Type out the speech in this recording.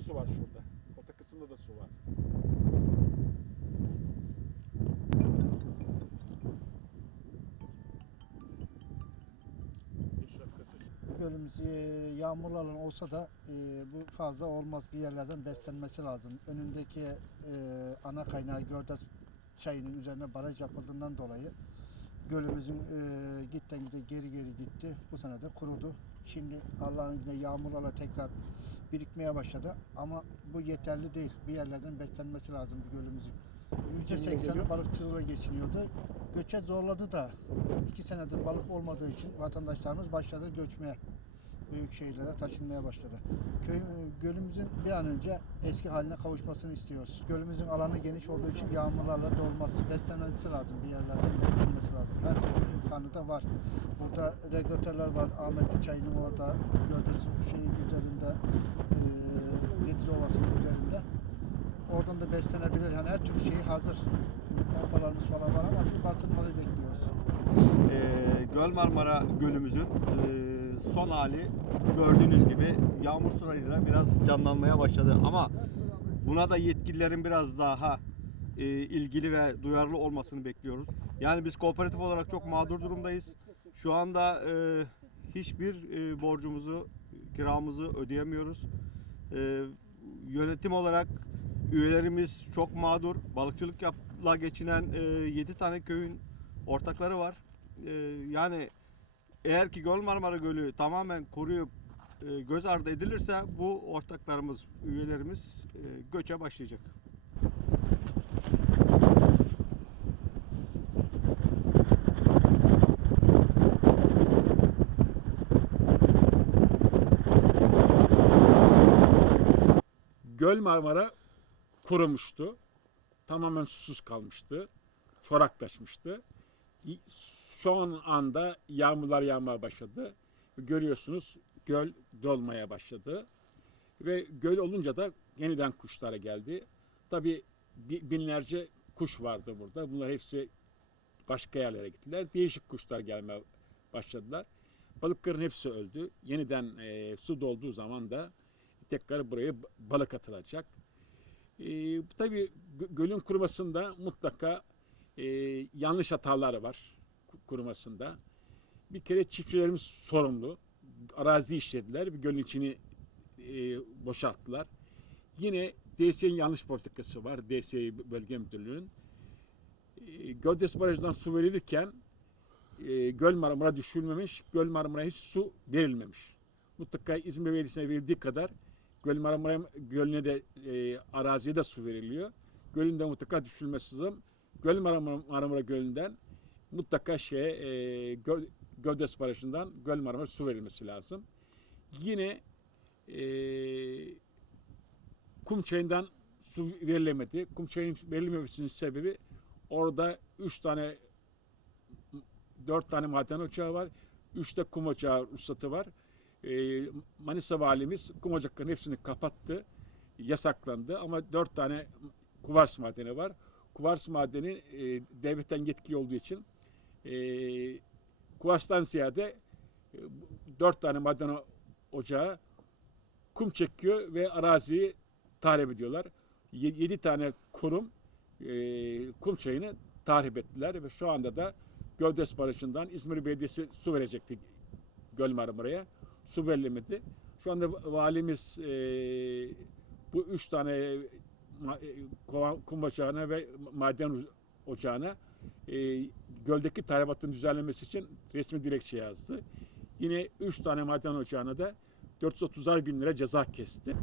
su var şurada. Orta kısımda da su var. Gölümüz e, yağmurlarla olsa da e, bu fazla olmaz bir yerlerden beslenmesi lazım. Önündeki e, ana kaynağı Gördes çayının üzerine baraj yapıldığından dolayı gölümüzün e, gitten gide geri geri gitti. Bu sene de kurudu. Şimdi Allah'ın izniyle yağmurlarla tekrar birikmeye başladı. Ama bu yeterli değil. Bir yerlerden beslenmesi lazım bu gölümüzün. Kendine geliyor. %80'i balıkçılığa geçiniyordu. Göçe zorladı da iki senedir balık olmadığı için vatandaşlarımız başladı göçmeye. Büyük şehirlere taşınmaya başladı. Köy, gölümüzün bir an önce eski haline kavuşmasını istiyoruz. Gölümüzün alanı geniş olduğu için yağmurlarla dolması, beslenmesi lazım. Bir yerlerden beslenmesi lazım. Her türlü imkanı da var. Burada regülatörler var. Ahmetli Çayı'nın orada, Göldes şeyin üzerinde, e, Yediz Ovası'nın üzerinde. Oradan da beslenebilir. Yani her türlü şeyi hazır. Pompalarımız falan var ama bir basılmayı bekliyoruz. Ee, Göl Marmara Gölümüzün e, son hali gördüğünüz gibi yağmur sularıyla biraz canlanmaya başladı ama buna da yetkililerin biraz daha e, ilgili ve duyarlı olmasını bekliyoruz. Yani biz kooperatif olarak çok mağdur durumdayız. Şu anda e, hiçbir e, borcumuzu, kiramızı ödeyemiyoruz. E, yönetim olarak üyelerimiz çok mağdur. Balıkçılıkla geçinen e, 7 tane köyün ortakları var. Ee, yani eğer ki Göl Marmara Gölü tamamen koruyup e, göz ardı edilirse bu ortaklarımız, üyelerimiz e, göçe başlayacak. Göl Marmara kurumuştu. Tamamen susuz kalmıştı. Çoraklaşmıştı. An anda yağmurlar yağmaya başladı. Görüyorsunuz göl dolmaya başladı. Ve göl olunca da yeniden kuşlara geldi. Tabii bi- binlerce kuş vardı burada. Bunlar hepsi başka yerlere gittiler. Değişik kuşlar gelmeye başladılar. Balıkların hepsi öldü. Yeniden e, su dolduğu zaman da tekrar buraya balık atılacak. E, tabii gö- gölün kurumasında mutlaka e, yanlış hatalar var ku- kurumasında. Bir kere çiftçilerimiz sorumlu. Arazi işlediler. Bir gölün içini e, boşalttılar. Yine DSE'nin yanlış politikası var. DSE Bölge Müdürlüğü'nün. E, Göldes Barajı'ndan su verilirken e, Göl Marmara düşürülmemiş. Göl Marmara'ya hiç su verilmemiş. Mutlaka İzmir Belediyesi'ne verildiği kadar Göl Marmara Gölü'ne de e, araziye de su veriliyor. Gölün de mutlaka düşürülmesi lazım. Göl Marmara, Marmara Gölü'nden mutlaka şeye e, Göl, Göldes Barajı'ndan Göl Marmara su verilmesi lazım. Yine e, Kumçayı'ndan su verilemedi. Kumçayı'nın verilmemesinin sebebi orada üç tane dört tane maden ocağı var. Üçte kum ocağı ruhsatı var. E, Manisa valimiz kum ocaklarının hepsini kapattı. Yasaklandı ama dört tane kuvars madeni var. Kuvars madeni e, devletten yetki olduğu için e, kuvarstan ziyade e, dört tane maden ocağı kum çekiyor ve araziyi tahrip ediyorlar. Ye- Yedi tane kurum e, kum çayını tahrip ettiler ve şu anda da Göldes Barajı'ndan İzmir Belediyesi su verecekti Göl Marmara'ya. Su verilemedi. Şu anda valimiz e, bu üç tane kum ocağına ve maden ocağına e, göldeki tahribatın düzenlenmesi için resmi dilekçe yazdı. Yine üç tane maden ocağına da 430'ar bin lira ceza kesti.